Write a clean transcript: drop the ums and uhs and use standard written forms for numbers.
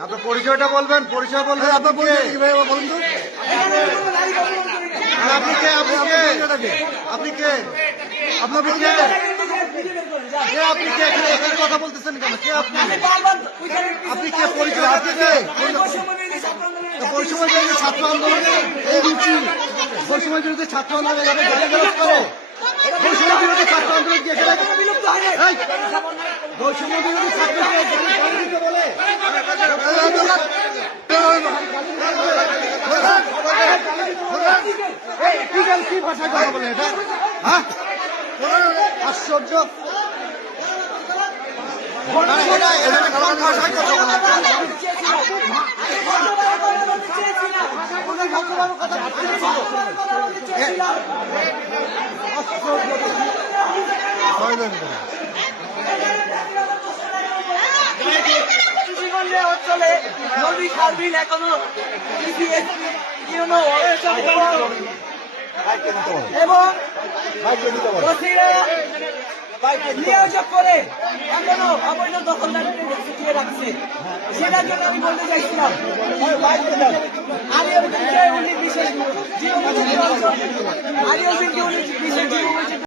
আপনার পরিচয়টা বলবেন, পরিচয় বলবেন। আপনার পরিচয় বলুন তো। আপনি কে? আপনি কে? আপনি কে? আপনার কে? আপনি কে? এখানে কথা বলতেছেন কেন? কে আপনি? আপনি কে? পরিচয় আপনি কে? বৈষম্য বিরোধী ছাত্র আন্দোলনে এই রুচি, বৈষম্য বিরোধী ছাত্র আন্দোলনে গালিগালাজ করে, বৈষম্য বিরোধী ছাত্র আন্দোলন কি এখানে বৈষম্য বিরোধী ছাত্রকে গালি দিতে বলে? কি ভাষায় কথা বলে এটা? হ্যাঁ, আশ্চর্য। ভাষায় কথা বলে অঞ্চলে নদী খালবিল এখনো এবং নিয়োগ করে এখনো অবৈধ দখলদারকে টিকিয়ে রাখছে। সেটার জন্য আমি বলতে চাইছিলাম আলী বিশেষ